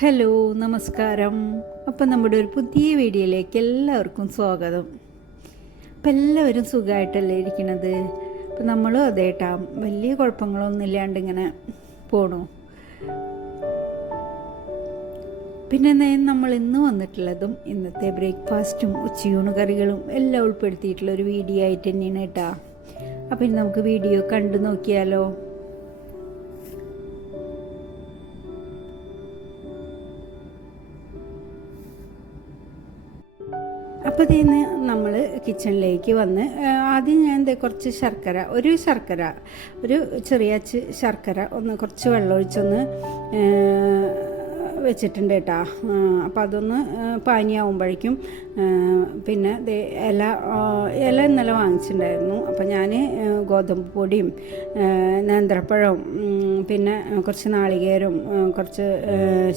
Hello നമസ്കാരം. അപ്പം നമ്മുടെ ഒരു പുതിയ വീഡിയോയിലേക്ക് എല്ലാവർക്കും സ്വാഗതം. അപ്പം എല്ലാവരും സുഖമായിട്ടല്ലേ ഇരിക്കണത്? അപ്പം നമ്മളും അതേട്ടാ വലിയ കുഴപ്പങ്ങളൊന്നും ഇല്ലാണ്ട് ഇങ്ങനെ പോണു. പിന്നെ നമ്മൾ ഇന്ന് വന്നിട്ടുള്ളതും ഇന്നത്തെ ബ്രേക്ക്ഫാസ്റ്റും ഉച്ചയൂണ് കറികളും എല്ലാം ഉൾപ്പെടുത്തിയിട്ടുള്ള ഒരു വീഡിയോ ആയിട്ട് തന്നെയാണ് കേട്ടാ. അപ്പം നമുക്ക് വീഡിയോ കണ്ടു നോക്കിയാലോ? അപ്പോൾ ഇതിന്ന് നമ്മൾ കിച്ചണിലേക്ക് വന്ന് ആദ്യം ഞാൻ കുറച്ച് ശർക്കര ഒരു ശർക്കര ഒരു ചെറിയ ശർക്കര ഒന്ന് കുറച്ച് വെള്ളമൊഴിച്ചൊന്ന് വെച്ചിട്ടുണ്ട് കേട്ടോ. അപ്പോൾ അതൊന്ന് പാനിയാവുമ്പോഴേക്കും പിന്നെ ഇല ഇല ഇന്നലെ വാങ്ങിച്ചിട്ടുണ്ടായിരുന്നു. അപ്പോൾ ഞാൻ ഗോതമ്പ് പൊടിയും നേന്ത്രപ്പഴവും പിന്നെ കുറച്ച് നാളികേരവും കുറച്ച്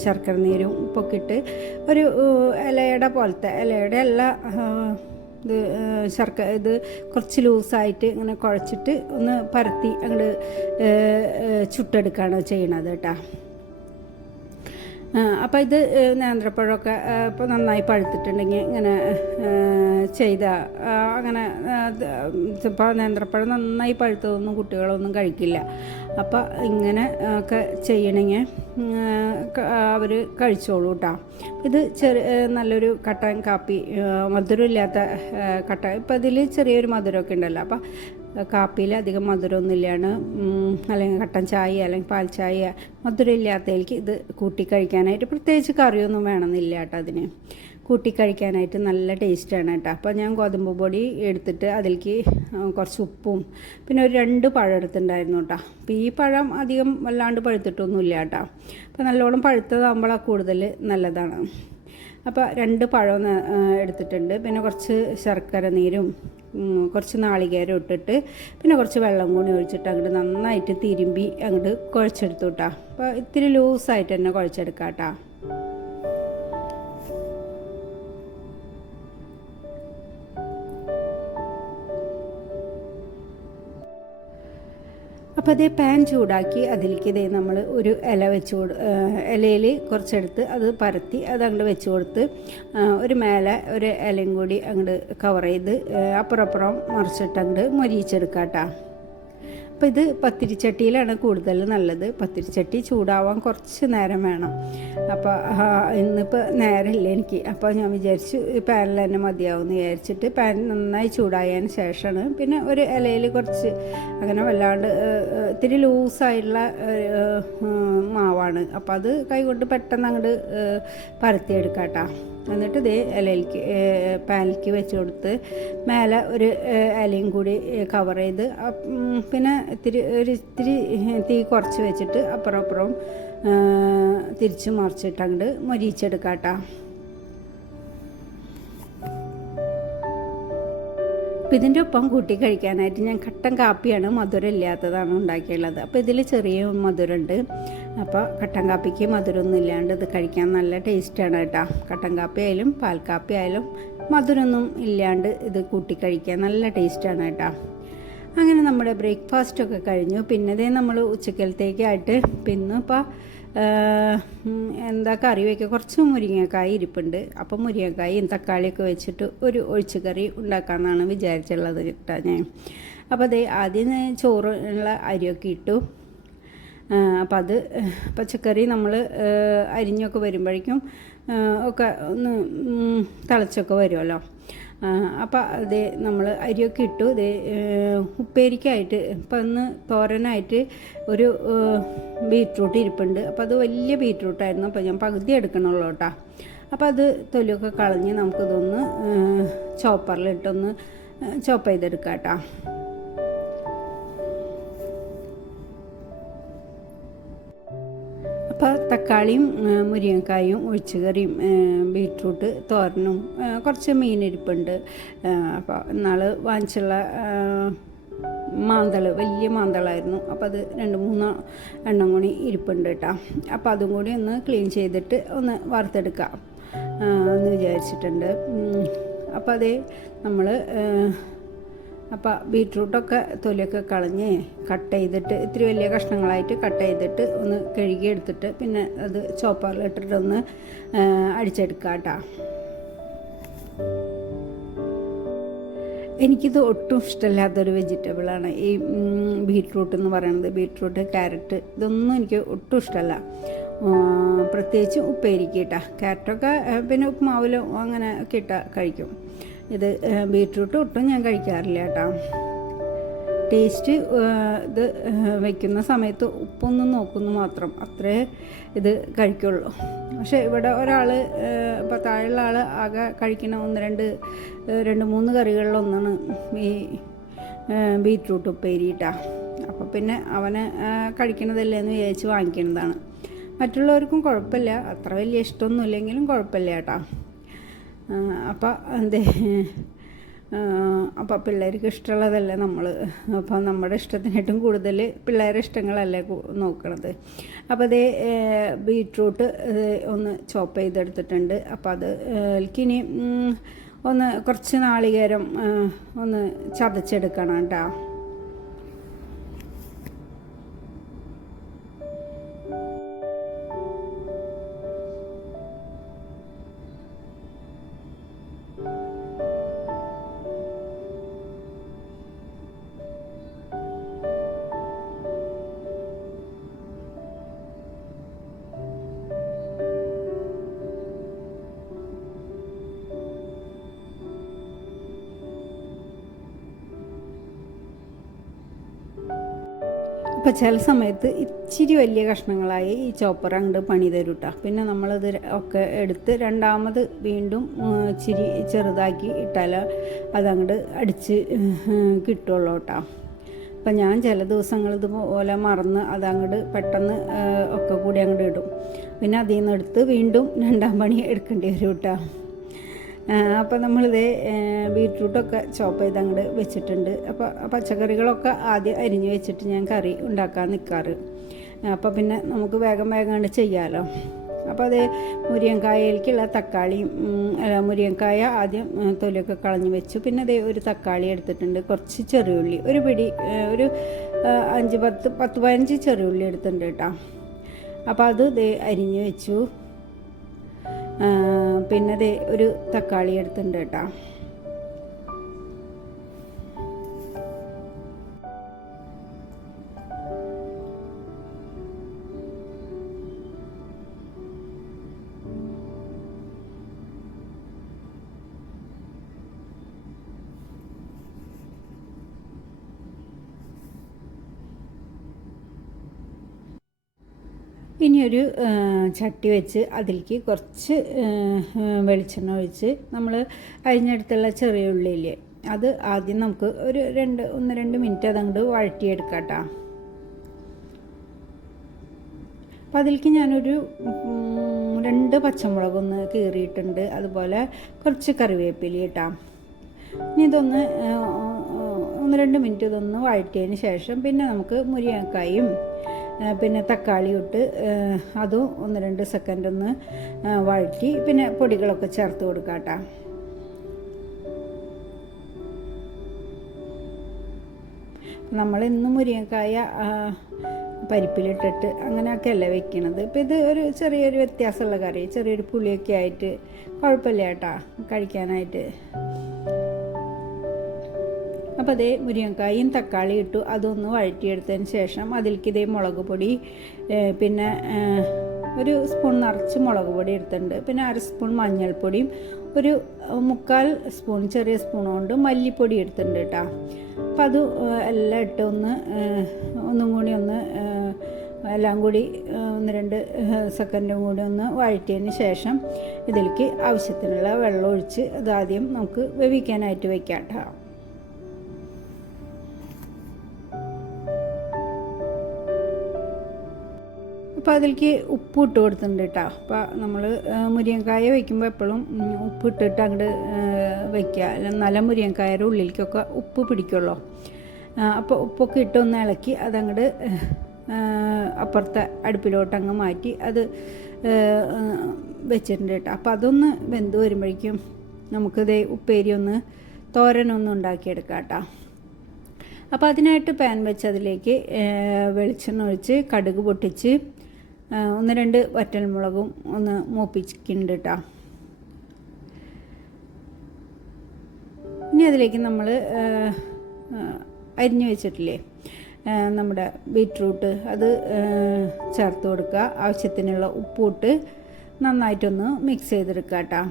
ശർക്കര നീരും ഉപ്പൊക്കെ ഇട്ട് ഒരു ഇലയുടെ പോലത്തെ ഇലയുടെ എല്ലാ ഇത് ശർക്ക ഇത് കുറച്ച് ലൂസായിട്ട് ഇങ്ങനെ കുഴച്ചിട്ട് ഒന്ന് പരത്തി അങ്ങോട്ട് ചുട്ടെടുക്കുകയാണ് ചെയ്യണത് കേട്ടോ. അപ്പോൾ ഇത് നേന്ത്രപ്പഴമൊക്കെ ഇപ്പോൾ നന്നായി പഴുത്തിട്ടുണ്ടെങ്കിൽ ഇങ്ങനെ ചെയ്ത അങ്ങനെ ഇപ്പോൾ നേന്ത്രപ്പഴം നന്നായി പഴുത്തതൊന്നും കുട്ടികളൊന്നും കഴിക്കില്ല. അപ്പോൾ ഇങ്ങനെ ഒക്കെ ചെയ്യണമെങ്കിൽ അവർ കഴിച്ചോളൂ കേട്ടോ ഇത് ചെറിയ നല്ലൊരു കട്ടൻ കാപ്പി മധുരമില്ലാത്ത കട്ട ഇപ്പം ഇതിൽ ചെറിയൊരു മധുരമൊക്കെ ഉണ്ടല്ലോ. അപ്പോൾ കാപ്പിയിൽ അധികം മധുരമൊന്നും ഇല്ലാണ്ട് അല്ലെങ്കിൽ കട്ടൻ ചായ അല്ലെങ്കിൽ പാൽ ചായ മധുരം ഇല്ലാത്തതിലേക്ക് ഇത് കൂട്ടി കഴിക്കാനായിട്ട് പ്രത്യേകിച്ച് കറിയൊന്നും വേണമെന്നില്ല കേട്ടോ അതിന്. കൂട്ടി കഴിക്കാനായിട്ട് നല്ല ടേസ്റ്റാണ് കേട്ടോ. അപ്പോൾ ഞാൻ ഗോതമ്പ് പൊടി എടുത്തിട്ട് അതിലേക്ക് കുറച്ച് ഉപ്പും പിന്നെ ഒരു രണ്ട് പഴം എടുത്തിട്ടുണ്ടായിരുന്നു കേട്ടോ. അപ്പോൾ ഈ പഴം അധികം വല്ലാണ്ട് പഴുത്തിട്ടൊന്നുമില്ല കേട്ടോ. അപ്പോൾ നല്ലോണം പഴുത്തതാകുമ്പോഴാണ് കൂടുതൽ നല്ലതാണ്. അപ്പോൾ രണ്ട് പഴം എടുത്തിട്ടുണ്ട്. പിന്നെ കുറച്ച് ശർക്കര നീരും കുറച്ച് നാളികേരം ഇട്ടിട്ട് പിന്നെ കുറച്ച് വെള്ളം കൂടി ഒഴിച്ചിട്ട് അങ്ങോട്ട് നന്നായിട്ട് തിരുമ്പി അങ്ങോട്ട് കുഴച്ചെടുത്തു കേട്ടോ അപ്പോൾ ഇത്തിരി ലൂസായിട്ട് തന്നെ കുഴച്ചെടുക്കാം കേട്ടോ അപ്പോൾ അതേ പാൻ ചൂടാക്കി അതിലേക്ക് ഇതേ നമ്മൾ ഒരു ഇല വെച്ച് കൊടു ഇലയിൽ കുറച്ചെടുത്ത് അത് പരത്തി അത് അങ്ങോട്ട് വെച്ച് കൊടുത്ത് ഒരു മേലെ ഒരു ഇലയും കൂടി അങ്ങോട്ട് കവർ ചെയ്ത് അപ്പുറപ്പുറം അപ്പുറം അപ്പുറം മറിച്ചിട്ട് അങ്ങോട്ട് മൊരിയിച്ചെടുക്കാം കേട്ടോ അപ്പോൾ ഇത് പത്തിരിച്ചട്ടിയിലാണ് കൂടുതൽ നല്ലത്. പത്തിരിച്ചട്ടി ചൂടാവാൻ കുറച്ച് നേരം വേണം. അപ്പോൾ ഇന്നിപ്പോൾ നേരമില്ല എനിക്ക്. അപ്പോൾ ഞാൻ വിചാരിച്ചു പാനിൽ തന്നെ മതിയാവും എന്ന് വിചാരിച്ചിട്ട് പാൻ നന്നായി ചൂടായതിന് ശേഷമാണ്. പിന്നെ ഒരു ഇലയിൽ കുറച്ച് അങ്ങനെ വല്ലാണ്ട് ഇത്തിരി ലൂസായിട്ടുള്ള മാവാണ്. അപ്പോൾ അത് കൈകൊണ്ട് പെട്ടെന്ന് അങ്ങോട്ട് പരത്തിയെടുക്കാം കേട്ടോ എന്നിട്ട് ഇതേ ഇലയിലേക്ക് പാനിലേക്ക് വെച്ച് കൊടുത്ത് മേലെ ഒരു ഇലയും കൂടി കവർ ചെയ്ത് പിന്നെ ഇത്തിരി ഒരു ഇത്തിരി തീ കുറച്ച് വെച്ചിട്ട് അപ്പുറം അപ്പുറം തിരിച്ച് മറിച്ചിട്ട് അങ്ങോട്ട് മൊരിയിച്ചെടുക്കാം കേട്ടോ അപ്പോൾ ഇതിന്റെ ഒപ്പം കൂട്ടി കഴിക്കാനായിട്ട് ഞാൻ കട്ടൻ കാപ്പിയാണ് മധുരം ഇല്ലാത്തതാണ് ഉണ്ടാക്കിയുള്ളത്. അപ്പോൾ ഇതിൽ ചെറിയ മധുരമുണ്ട്. അപ്പോൾ കട്ടൻ കാപ്പിക്ക് മധുരമൊന്നും ഇല്ലാണ്ട് ഇത് കഴിക്കാൻ നല്ല ടേസ്റ്റാണ് കേട്ടോ. കട്ടൻ കാപ്പി ആയാലും പാൽ കാപ്പി ആയാലും മധുരമൊന്നും ഇല്ലാണ്ട് ഇത് കൂട്ടി കഴിക്കാൻ നല്ല ടേസ്റ്റാണ് കേട്ടോ. അങ്ങനെ നമ്മുടെ ബ്രേക്ക്ഫാസ്റ്റൊക്കെ കഴിഞ്ഞു. പിന്നതേ നമ്മൾ ഉച്ചക്കലത്തേക്കായിട്ട് പിന്നെ ഇപ്പോൾ എന്താ കറി വയ്ക്കുക കുറച്ച് മുരിങ്ങക്കായ ഇരിപ്പുണ്ട്. അപ്പം മുരിങ്ങക്കായും തക്കാളിയൊക്കെ വെച്ചിട്ട് ഒരു ഒഴിച്ചു കറി ഉണ്ടാക്കാമെന്നാണ് വിചാരിച്ചുള്ളത് കേട്ടോ ഞാൻ. അപ്പോൾ അതേ ആദ്യം ചോറുള്ള ചോറ് അരിയൊക്കെ ഇട്ടു. അപ്പം അത് പച്ചക്കറി നമ്മൾ അരിഞ്ഞൊക്കെ വരുമ്പോഴേക്കും ഒക്കെ ഒന്ന് തിളച്ചൊക്കെ വരുമല്ലോ അപ്പോൾ അത് നമ്മൾ അരിയൊക്കെ ഇട്ടു ഇത് ഉപ്പേരിക്കായിട്ട് ഇപ്പം ഒന്ന് തോരനായിട്ട് ഒരു ബീറ്റ്റൂട്ട് ഇരിപ്പുണ്ട്. അപ്പോൾ അത് വലിയ ബീറ്റ്റൂട്ടായിരുന്നു. അപ്പോൾ ഞാൻ പകുതി എടുക്കണുള്ളൂ കേട്ടോ. അപ്പോൾ അത് തൊലിയൊക്കെ കളഞ്ഞ് നമുക്കിതൊന്ന് ചോപ്പറിലിട്ടൊന്ന് ചോപ്പ് ചെയ്തെടുക്കാം കേട്ടോ അപ്പോൾ തക്കാളിയും മുരിങ്ങക്കായും ഒഴിച്ചുകറിയും ബീട്രൂട്ട് തോരനും കുറച്ച് മീനിരിപ്പുണ്ട്. അപ്പോൾ ഇന്നാൾ വാങ്ങിച്ചുള്ള മാന്തൾ വലിയ മാന്തളായിരുന്നു. അപ്പോൾ അത് രണ്ട് മൂന്ന് എണ്ണം കൂടി ഇരിപ്പുണ്ട് കേട്ടോ അപ്പോൾ അതും കൂടി ഒന്ന് ക്ലീൻ ചെയ്തിട്ട് ഒന്ന് വറുത്തെടുക്കാം. എന്ന് വിചാരിച്ചിട്ടുണ്ട്. അപ്പം അതേ നമ്മൾ അപ്പോൾ ബീട്രൂട്ടൊക്കെ തൊലിയൊക്കെ കളഞ്ഞ് കട്ട് ചെയ്തിട്ട് ഇത്തിരി വലിയ കഷ്ണങ്ങളായിട്ട് കട്ട് ചെയ്തിട്ട് ഒന്ന് കഴുകി എടുത്തിട്ട് പിന്നെ അത് ചോപ്പറിലിട്ടിട്ട് ഒന്ന് അടിച്ചെടുക്കാം കേട്ടോ എനിക്കിത് ഒട്ടും ഇഷ്ടമില്ലാത്തൊരു വെജിറ്റബിളാണ് ഈ ബീട്രൂട്ട് എന്ന് പറയുന്നത് ബീട്രൂട്ട് ക്യാരറ്റ് ഇതൊന്നും എനിക്ക് ഒട്ടും ഇഷ്ടമല്ല. പ്രത്യേകിച്ച് ഉപ്പേരിക്ക് കേട്ടാ ക്യാരറ്റൊക്കെ പിന്നെ ഉപ്പുമാവിലോ അങ്ങനെ ഇട്ടാൽ കഴിക്കും. ഇത് ബീട്രൂട്ട് ഒട്ടും ഞാൻ കഴിക്കാറില്ല കേട്ടോ. ടേസ്റ്റ് ഇത് വയ്ക്കുന്ന സമയത്ത് ഉപ്പൊന്നും നോക്കുന്നു മാത്രം. അത്രേ ഇത് കഴിക്കുള്ളൂ. പക്ഷേ ഇവിടെ ഒരാൾ ഇപ്പോൾ താഴെയുള്ള ആൾ ആകെ കഴിക്കുന്ന ഒന്ന് രണ്ട് രണ്ട് മൂന്ന് കറികളിലൊന്നാണ് ഈ ബീറ്റ്റൂട്ട് ഉപ്പേരിയിട്ടാ അപ്പോൾ പിന്നെ അവന് കഴിക്കണതല്ലേ എന്ന് വിചാരിച്ച് വാങ്ങിക്കുന്നതാണ്. മറ്റുള്ളവർക്കും കുഴപ്പമില്ല. അത്ര വലിയ ഇഷ്ടമൊന്നും ഇല്ലെങ്കിലും കുഴപ്പമില്ല കേട്ടോ. അപ്പം എന്തേ അപ്പം പിള്ളേർക്ക് ഇഷ്ടമുള്ളതല്ലേ നമ്മൾ അപ്പോൾ നമ്മുടെ ഇഷ്ടത്തിനായിട്ടും കൂടുതൽ പിള്ളേരുടെ ഇഷ്ടങ്ങളല്ലേ നോക്കണത്? അപ്പോൾ അതേ ബീട്രൂട്ട് ഒന്ന് ചോപ്പ് ചെയ്തെടുത്തിട്ടുണ്ട്. അപ്പോൾ അത് എനിക്കിനി ഒന്ന് കുറച്ച് നാളികേരം ഒന്ന് ചതച്ചെടുക്കണം കേട്ടോ. ഇപ്പം ചില സമയത്ത് ഇച്ചിരി വലിയ കഷ്ണങ്ങളായി ഈ ചോപ്പർ അങ്ങോട്ട് പണി തരും കേട്ടോ പിന്നെ നമ്മളത് ഒക്കെ എടുത്ത് രണ്ടാമത് വീണ്ടും ഇച്ചിരി ചെറുതാക്കി ഇട്ടാൽ അതങ്ങോട്ട് അടിച്ച് കിട്ടുള്ളൂ കേട്ടോ അപ്പം ഞാൻ ചില ദിവസങ്ങൾ ഇതുപോലെ മറന്ന് അതങ്ങോട്ട് പെട്ടെന്ന് ഒക്കെ കൂടി അങ്ങോട്ട് ഇടും. പിന്നെ അതിൽ നിന്ന് എടുത്ത് വീണ്ടും രണ്ടാം പണി എടുക്കേണ്ടി വരും കേട്ടോ അപ്പോൾ നമ്മളിത് ബീട്രൂട്ടൊക്കെ ചോപ്പ് ചെയ്ത് അങ്ങോട്ട് വെച്ചിട്ടുണ്ട്. അപ്പോൾ പച്ചക്കറികളൊക്കെ ആദ്യം അരിഞ്ഞ് വെച്ചിട്ട് ഞാൻ കറി ഉണ്ടാക്കാൻ നിൽക്കാറ് അപ്പോൾ പിന്നെ നമുക്ക് വേഗം വേഗം ചെയ്യാമല്ലോ അപ്പോൾ അത് മുരിയങ്കായയിലേക്കുള്ള തക്കാളിയും അല്ല മുരിയങ്കായ ആദ്യം തൊലിയൊക്കെ കളഞ്ഞ് വെച്ചു. പിന്നെ അതേ ഒരു തക്കാളി എടുത്തിട്ടുണ്ട് കുറച്ച് ചെറിയുള്ളി. ഒരു പിടി ഒരു അഞ്ച് പത്ത് പത്ത് പതിനഞ്ച് ചെറിയുള്ളി എടുത്തിട്ടുണ്ട് കേട്ടോ. അപ്പോൾ അത് ദേ അരിഞ്ഞ് വെച്ചു. പിന്നെ ഒരു തക്കാളി എടുത്തിട്ടുണ്ട് കേട്ടോ. ഇനി ഒരു ചട്ടി വെച്ച് അതിലേക്ക് കുറച്ച് വെളിച്ചെണ്ണ ഒഴിച്ച് നമ്മൾ അരിഞ്ഞെടുത്തുള്ള ചെറിയ ഉള്ളിയില്ലേ അത് ആദ്യം നമുക്ക് ഒരു രണ്ട് ഒന്ന് രണ്ട് മിനിറ്റ് അതങ്ങോട്ട് വഴറ്റിയെടുക്കാം കേട്ടോ അപ്പം അതിലേക്ക് ഞാനൊരു രണ്ട് പച്ചമുളകൊന്ന് കീറിയിട്ടുണ്ട് അതുപോലെ കുറച്ച് കറിവേപ്പില കേട്ടോ ഇനി ഇതൊന്ന് ഒന്ന് രണ്ട് മിനിറ്റ് ഇതൊന്ന് വഴറ്റിയതിന് ശേഷം പിന്നെ നമുക്ക് മുരിങ്ങക്കായും പിന്നെ തക്കാളി ഇട്ട് അതും ഒന്ന് രണ്ട് സെക്കൻഡ് ഒന്ന് വഴറ്റി പിന്നെ പൊടികളൊക്കെ ചേർത്ത് കൊടുക്കാം കേട്ടോ. നമ്മൾ ഇന്നും മുരിങ്ങക്കായ പരിപ്പിലിട്ടിട്ട് അങ്ങനെയൊക്കെയല്ല വെക്കണത്. ഇപ്പം ഇത് ഒരു ചെറിയൊരു വ്യത്യാസമുള്ള കറി ചെറിയൊരു പുളിയൊക്കെ ആയിട്ട് കുഴപ്പമില്ല കേട്ടോ കഴിക്കാനായിട്ട്. അപ്പോൾ അതേ മുരിങ്ങക്കായും തക്കാളി ഇട്ടു. അതൊന്ന് വഴറ്റിയെടുത്തതിന് ശേഷം അതിലേക്ക് ഇതേ മുളക് പൊടി പിന്നെ ഒരു സ്പൂൺ നിറച്ച് മുളക് പൊടി എടുത്തിട്ടുണ്ട്. പിന്നെ അര സ്പൂൺ മഞ്ഞൾപ്പൊടിയും ഒരു മുക്കാൽ സ്പൂൺ ചെറിയ സ്പൂൺ കൊണ്ട് മല്ലിപ്പൊടി എടുത്തിട്ടുണ്ട് കേട്ടോ. അപ്പം അത് എല്ലാം ഇട്ട് ഒന്ന് ഒന്നും കൂടി ഒന്ന് എല്ലാം കൂടി ഒന്ന് രണ്ട് സെക്കൻഡും കൂടി ഒന്ന് വഴറ്റിയതിന് ശേഷം ഇതിലേക്ക് ആവശ്യത്തിനുള്ള വെള്ളം ഒഴിച്ച് അതാദ്യം നമുക്ക് വേവിക്കാനായിട്ട് വയ്ക്കാം കേട്ടോ. അപ്പോൾ അതിലേക്ക് ഉപ്പ് ഇട്ട് കൊടുത്തിട്ടുണ്ട് കേട്ടോ അപ്പോൾ നമ്മൾ മുരിയങ്കായ വയ്ക്കുമ്പോൾ എപ്പോഴും ഉപ്പ് ഇട്ടിട്ട് അങ്ങോട്ട് വയ്ക്കുക. നല്ല മുരിങ്ങക്കായയുടെ ഉള്ളിലേക്കൊക്കെ ഉപ്പ് പിടിക്കുള്ളൂ. അപ്പോൾ ഉപ്പൊക്കെ ഇട്ടൊന്ന് ഇളക്കി അതങ്ങോട്ട് അപ്പുറത്തെ അടുപ്പിലോട്ട് അങ്ങ് മാറ്റി അത് വെച്ചിട്ടുണ്ട് കേട്ടോ അപ്പോൾ അതൊന്ന് വെന്ത് വരുമ്പോഴേക്കും നമുക്കിത് ഉപ്പേരി ഒന്ന് തോരനൊന്നും ഉണ്ടാക്കിയെടുക്കാം കേട്ടോ അപ്പോൾ അതിനായിട്ട് പാൻ വെച്ച് അതിലേക്ക് വെളിച്ചെണ്ണ ഒഴിച്ച് കടുക് പൊട്ടിച്ച് ഒന്ന് രണ്ട് വറ്റൽമുളകും ഒന്ന് മൂപ്പിക്കുന്നുണ്ട് കേട്ടോ ഇനി അതിലേക്ക് നമ്മൾ അരിഞ്ഞു വെച്ചിട്ടില്ലേ? നമ്മുടെ ബീട്രൂട്ട് അത് ചേർത്ത് കൊടുക്കുക. ആവശ്യത്തിനുള്ള ഉപ്പൂട്ട് നന്നായിട്ടൊന്ന് മിക്സ് ചെയ്തെടുക്കുക കേട്ടോ.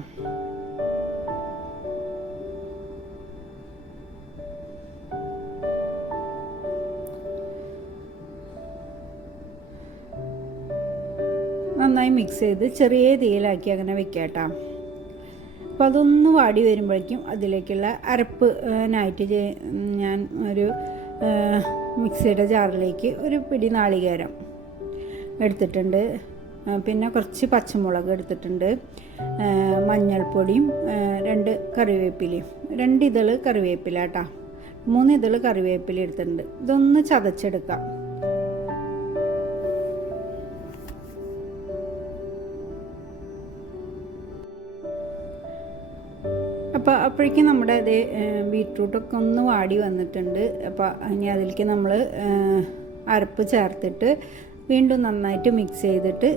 മിക്സ് ചെയ്ത് ചെറിയ തീയിലാക്കി അങ്ങനെ വെക്കാം കേട്ടോ. അതൊന്ന് വാടി വരുമ്പോഴേക്കും അതിലേക്കുള്ള അരപ്പ് നായിട്ട് ഞാൻ ഒരു മിക്സിയുടെ ജാറിലേക്ക് ഒരു പിടി നാളികേരം എടുത്തിട്ടുണ്ട്. പിന്നെ കുറച്ച് പച്ചമുളക് എടുത്തിട്ടുണ്ട്. മഞ്ഞൾപ്പൊടിയും രണ്ട് കറിവേപ്പിലയും. രണ്ട് ഇതൾ കറിവേപ്പില കേട്ടോ. മൂന്ന് ഇതൾ കറിവേപ്പില എടുത്തിട്ടുണ്ട്. ഇതൊന്ന് ചതച്ചെടുക്കാം. അപ്പോൾ അപ്പോഴേക്കും നമ്മുടെ അതേ ബീട്രൂട്ടൊക്കെ ഒന്ന് വാടി വന്നിട്ടുണ്ട്. അപ്പോൾ ഇനി അതിലേക്ക് നമ്മൾ അരപ്പ് ചേർത്തിട്ട് വീണ്ടും നന്നായിട്ട് മിക്സ് ചെയ്തിട്ട്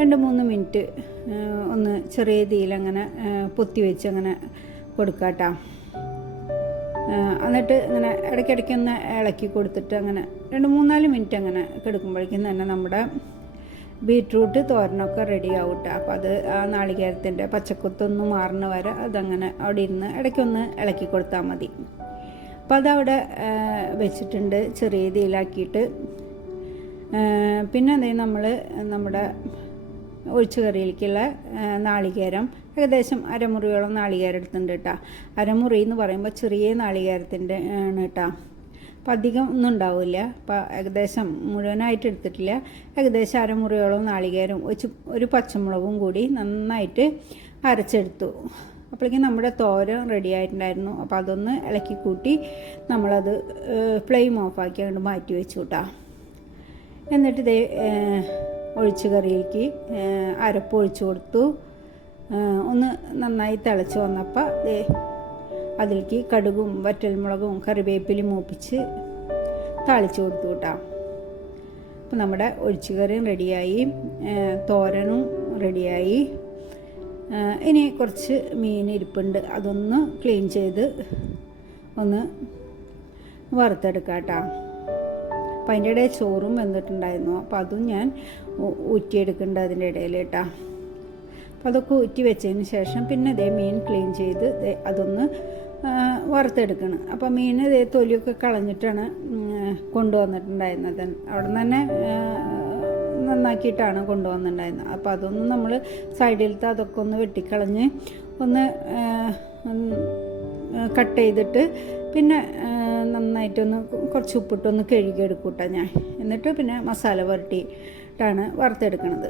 രണ്ട് മൂന്ന് മിനിറ്റ് ഒന്ന് ചെറിയ തീയിൽ അങ്ങനെ പൊത്തി വെച്ച് അങ്ങനെ കൊടുക്കാട്ടോ. എന്നിട്ട് ഇങ്ങനെ ഇടയ്ക്കിടയ്ക്ക് ഒന്ന് ഇളക്കി കൊടുത്തിട്ട് അങ്ങനെ രണ്ട് മൂന്നാൽ മിനിറ്റ് അങ്ങനെ കെടുക്കുമ്പോഴേക്കും തന്നെ നമ്മുടെ ബീട്രൂട്ട് തോരനൊക്കെ റെഡി ആവും അപ്പം അപ്പോൾ അത് ആ നാളികേരത്തിന്റെ പച്ചക്കുത്തൊന്ന് മാറുന്ന വരെ അതങ്ങനെ അവിടെ ഇരുന്ന് ഇടയ്ക്കൊന്ന് ഇളക്കി കൊടുത്താൽ മതി. അപ്പോൾ അതവിടെ വെച്ചിട്ടുണ്ട്. ചെറിയ രീതിയിലാക്കിയിട്ട്. പിന്നെ അതേ നമ്മൾ നമ്മുടെ ഒഴിച്ചു കറിയിലേക്കുള്ള നാളികേരം. ഏകദേശം അരമുറിയോളം നാളികേരം എടുത്തിട്ടുണ്ട് കേട്ടോ അരമുറി എന്ന് പറയുമ്പോൾ ചെറിയ നാളികേരത്തിന്റെ ആണ് കേട്ടോ അപ്പം അധികം ഒന്നും ഉണ്ടാവില്ല. അപ്പം ഏകദേശം മുഴുവനായിട്ട് എടുത്തിട്ടില്ല. ഏകദേശം അരമുറിയോളം നാളികേരം ഒരു പച്ചമുളകും കൂടി നന്നായിട്ട് അരച്ചെടുത്തു. അപ്പോഴേക്കും നമ്മുടെ തോരൻ റെഡി ആയിട്ടുണ്ടായിരുന്നു. അപ്പോൾ അതൊന്ന് ഇളക്കി കൂട്ടി നമ്മളത് ഫ്ലെയിം ഓഫാക്കി അങ്ങോട്ട് മാറ്റി വെച്ചു കൂട്ടാ എന്നിട്ട് ഇതേ ഒഴിച്ച് കറിയിലേക്ക് അരപ്പ് ഒഴിച്ചു കൊടുത്തു. ഒന്ന് നന്നായി തിളച്ച് വന്നപ്പോൾ അതിലേക്ക് കടുകും വറ്റൽമുളകും കറിവേപ്പിലും മൂപ്പിച്ച് താളിച്ച് കൊടുത്തു കേട്ടോ അപ്പോൾ നമ്മുടെ ഒഴിച്ചുകറിയും റെഡിയായി. തോരനും റെഡിയായി. ഇനി കുറച്ച് മീൻ ഇരിപ്പുണ്ട്. അതൊന്ന് ക്ലീൻ ചെയ്ത് ഒന്ന് വറുത്തെടുക്കാം കേട്ടോ അപ്പം അതിന്റെ ഇടയിൽ ചോറും വെന്തിട്ടുണ്ടായിരുന്നു. അപ്പോൾ അതും ഞാൻ ഊറ്റിയെടുക്കുന്നുണ്ട് അതിന്റെ ഇടയിൽ കേട്ടോ അപ്പോൾ അതൊക്കെ ഊറ്റി വെച്ചതിന് ശേഷം പിന്നെ ഇതേ മീൻ ക്ലീൻ ചെയ്ത് അതൊന്ന് വറുത്തെടുക്കണം. അപ്പോൾ മീൻ തൊലിയൊക്കെ കളഞ്ഞിട്ടാണ് കൊണ്ടുവന്നിട്ടുണ്ടായിരുന്നത്. അവിടെ നിന്ന് തന്നെ നന്നാക്കിയിട്ടാണ് കൊണ്ടുവന്നിട്ടുണ്ടായിരുന്നത്. അപ്പോൾ അതൊന്ന് നമ്മൾ സൈഡിലത്തെ അതൊക്കെ ഒന്ന് വെട്ടിക്കളഞ്ഞ് ഒന്ന് കട്ട് ചെയ്തിട്ട് പിന്നെ നന്നായിട്ടൊന്ന് കുറച്ച് ഉപ്പിട്ടൊന്ന് കഴുകിയെടുക്കൂട്ടാ ഞാൻ. എന്നിട്ട് പിന്നെ മസാല പുരട്ടിയിട്ടാണ് വറുത്തെടുക്കണത്.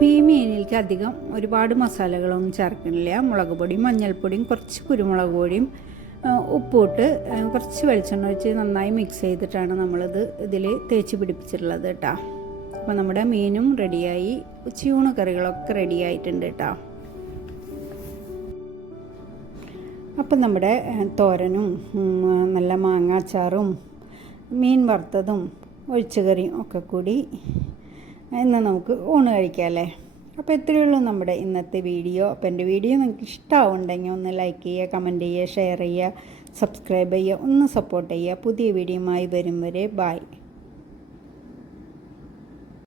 അപ്പോൾ ഈ മീനിലേക്ക് അധികം ഒരുപാട് മസാലകളൊന്നും ചേർക്കുന്നില്ല. മുളക് പൊടിയും മഞ്ഞൾപ്പൊടിയും കുറച്ച് കുരുമുളക് പൊടിയും ഉപ്പിട്ട് കുറച്ച് വെളിച്ചെണ്ണ ഒഴിച്ച് നന്നായി മിക്സ് ചെയ്തിട്ടാണ് നമ്മളിത് ഇതിൽ തേച്ച് പിടിപ്പിച്ചിട്ടുള്ളത് കേട്ടോ അപ്പോൾ നമ്മുടെ മീനും റെഡിയായി. ഉച്ചയൂണ് കറികളൊക്കെ റെഡി ആയിട്ടുണ്ട് കേട്ടോ അപ്പം നമ്മുടെ തോരനും നല്ല മാങ്ങാച്ചാറും മീൻ വറുത്തതും ഒഴിച്ചുകറിയും ഒക്കെ കൂടി ഇന്ന് നമുക്ക് ഊണ് കഴിക്കാം അല്ലേ അപ്പോൾ ഇത്രയേ ഉള്ളൂ നമ്മുടെ ഇന്നത്തെ വീഡിയോ. അപ്പോൾ എന്റെ വീഡിയോ നിങ്ങൾക്ക് ഇഷ്ടമാവുണ്ടെങ്കിൽ ഒന്ന് ലൈക്ക് ചെയ്യുക കമന്റ് ചെയ്യുക ഷെയർ ചെയ്യുക സബ്സ്ക്രൈബ് ചെയ്യുക ഒന്ന് സപ്പോർട്ട് ചെയ്യുക. പുതിയ വീഡിയോയുമായി വരും വരെ. ബായ്